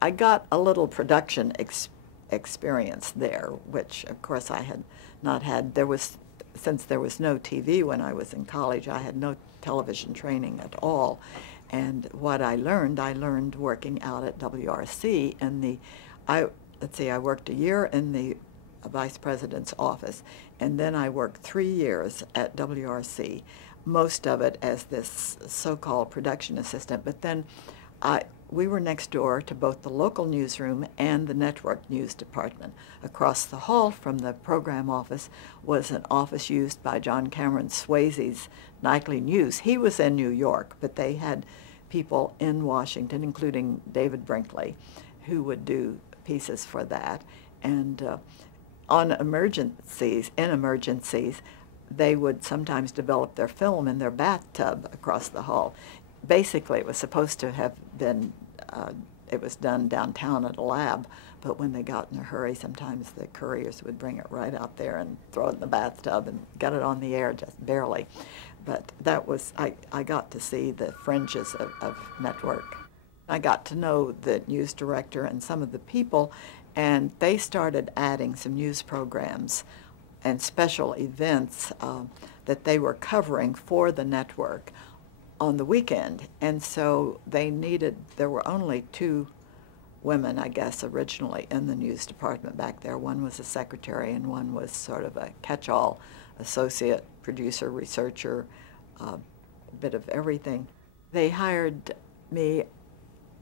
I got a little production experience there, which of course I had not had. Since there was no TV when I was in college, I had no television training at all. And what I learned working out at WRC let's see, I worked a year in the vice president's office, and then I worked 3 years at WRC, most of it as this so-called production assistant. But then we were next door to both the local newsroom and the network news department. Across the hall from the program office was an office used by John Cameron Swayze's nightly news. He was in New York, but they had people in Washington, including David Brinkley, who would do pieces for that. And in emergencies, they would sometimes develop their film in their bathtub across the hall. Basically, it was supposed to have been, it was done downtown at a lab, but when they got in a hurry, sometimes the couriers would bring it right out there and throw it in the bathtub and get it on the air just barely. But that was, I got to see the fringes of network. I got to know the news director and some of the people, and they started adding some news programs and special events that they were covering for the network on the weekend. And so there were only 2 women, I guess, originally in the news department back there. One was a secretary and one was sort of a catch-all associate producer, researcher, a bit of everything. They hired me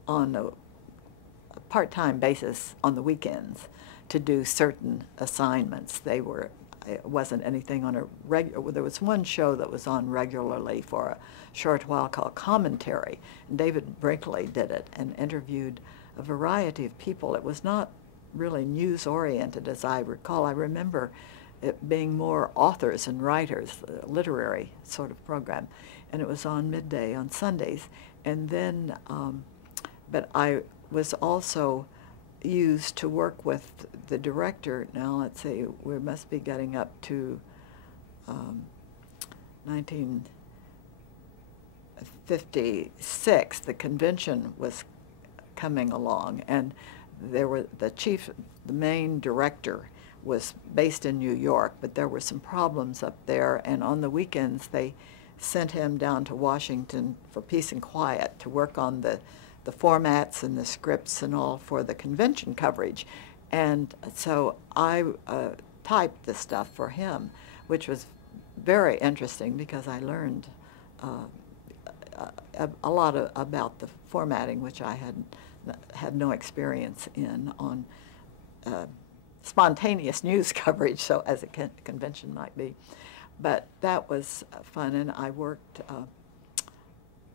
on a part-time basis on the weekends to do certain assignments. It wasn't anything on a regular. There was one show that was on regularly for a short while called Commentary, and David Brinkley did it and interviewed a variety of people. It was not really news-oriented, as I recall. I remember it being more authors and writers, a literary sort of program, and it was on midday on Sundays. And then, but I was also used to work with the director. Now, let's see, we must be getting up to 1956. The convention was coming along, and the main director was based in New York, but there were some problems up there, and on the weekends they sent him down to Washington for peace and quiet to work on the formats and the scripts and all for the convention coverage. And so I typed the stuff for him, which was very interesting because I learned a lot about the formatting, which I had no experience in on spontaneous news coverage, so as a convention might be. But that was fun, and I worked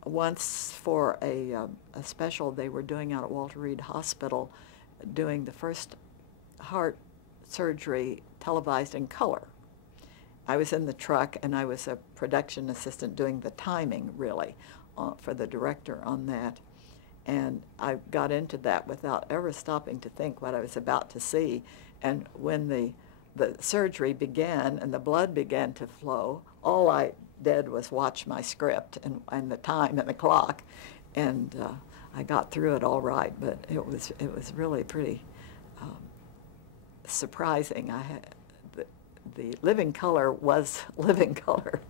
once for a special they were doing out at Walter Reed Hospital, doing the first heart surgery televised in color. I was in the truck, and I was a production assistant doing the timing, really, for the director on that. And I got into that without ever stopping to think what I was about to see. And when the surgery began and the blood began to flow, all I did was watch my script and the time and the clock, and I got through it all right. But it was really pretty surprising. The living color was living color.